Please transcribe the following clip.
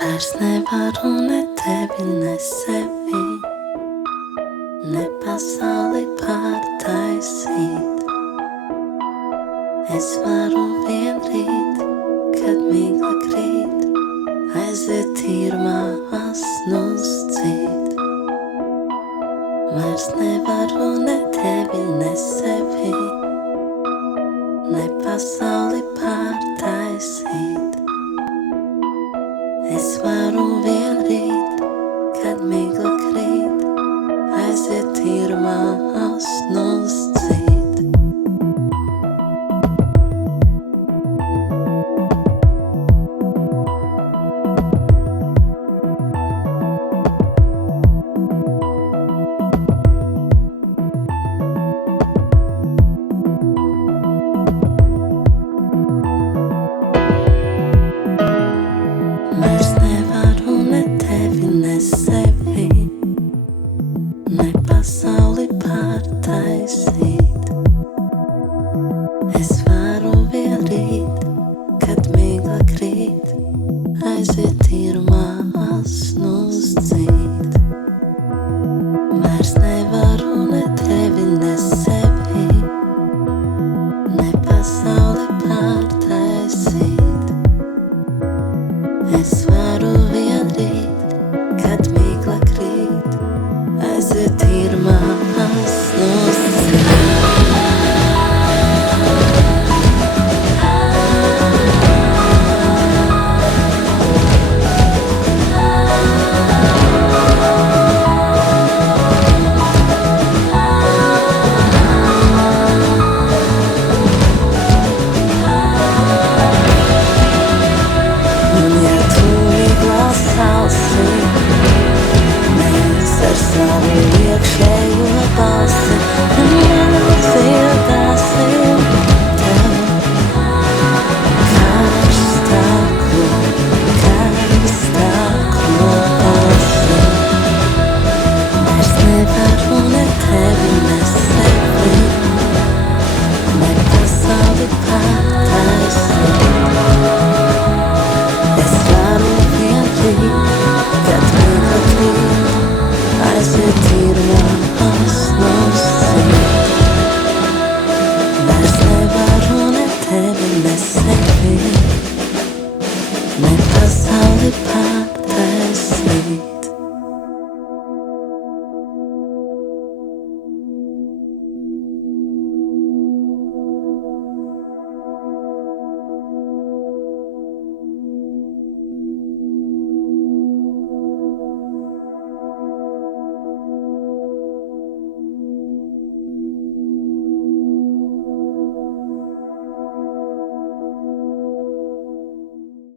Vairs nevaru ne tevi, ne sevi, ne pasauli pārtaisīt. Es varu vien rīt, kad migla krīt, aiziet tīrumās noscīt. Vairs nevaru ne tevi, ne sevi, ne pasauli pārtaisīt. Es varu vien rīt, kad migla krīt, aiziet tīrumās noscīt. Vairs nevaru ne tevi, ne sevi, ne pasauli pārtaisīt. Es varu vien rīt, kad migla krīt, aiziet tīrumās noscīt. Vairs nevaru ne tevi, ne sevi, ne pasauli pārtaisīt. Es varu vien rīt, kad migla krīt, aiziet tīrumās noscīt. Un ja tu migla salsi, mēs ar savu iekšējo balsi dziedāsim tev karstāko balsi. Vairs nevaru ne tevi, ne sevi, ne pasauli pārtaisīt. Es varu vien rīt, kad migla krīt, aiziet tīrumās noscīt. Vairs nevaru ne tevi, ne sevi, ne pasauli pārtaisīt.